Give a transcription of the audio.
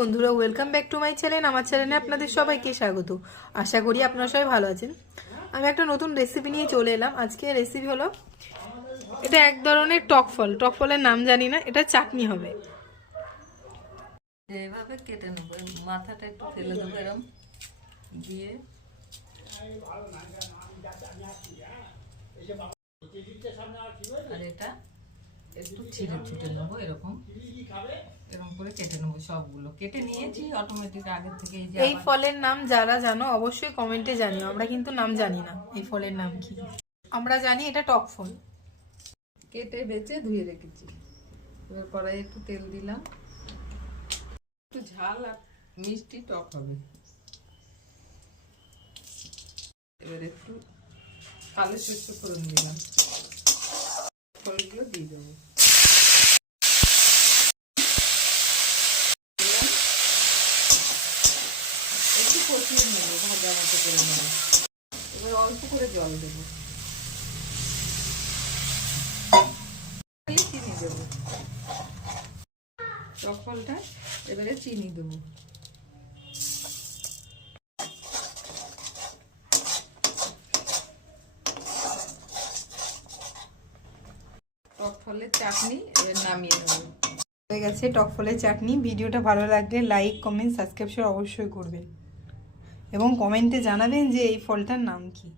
বন্ধুরা, welcome back to my channel. আমার চ্যানেলে আপনাদের সবাইকে স্বাগত। আশা করি আপনারা সবাই ভালো আছেন। আমি একটা নতুন রেসিপি নিয়ে চলে এলাম। আজকে রেসিপি হলো, এটা এক ধরনের টক ফল। টক ফলের নাম জানি না, এটা চাটনি হবে। এইভাবে কেটে নেবো, মাথাটা একটু ফেলে দেবো এরকম দিয়ে। আর এটা একটু ছিঁড়ে ছুটে নেবো, এরকম এরকম করে কেটে নেবো। সবগুলো কেটে নিয়েছি অটোমেটিক আগের থেকে। এই ফলের নাম যারা জানো অবশ্যই কমেন্টে জানিও। আমরা কিন্তু নাম জানি না এই ফলের নাম কি। আমরা জানি এটা টক ফল। কেটে বেছে ধুয়ে রেখেছি। এবার কড়াই একটু তেল দিলাম, একটু ঝাল আর মিষ্টি টক হবে। এবার একটু কালো সরষে ফোড়ন দিলাম, ফলগুলো দিয়ে দেবো। একটু কষিয়ে নেবো, ভাজা মতো করে নেবো। এবার অল্প করে জল দেবো, চিনি দেবো। টক ফলটা এবারে চিনি দেবো। টক ফলের চাটনি এবার নামিয়ে নেবো। হয়ে গেছে টক ফলের চাটনি। ভিডিওটা ভালো লাগলে লাইক, কমেন্ট, সাবস্ক্রিপশন অবশ্যই করবেন এবং কমেন্টে জানাবেন যে এই ফলটার নাম কি।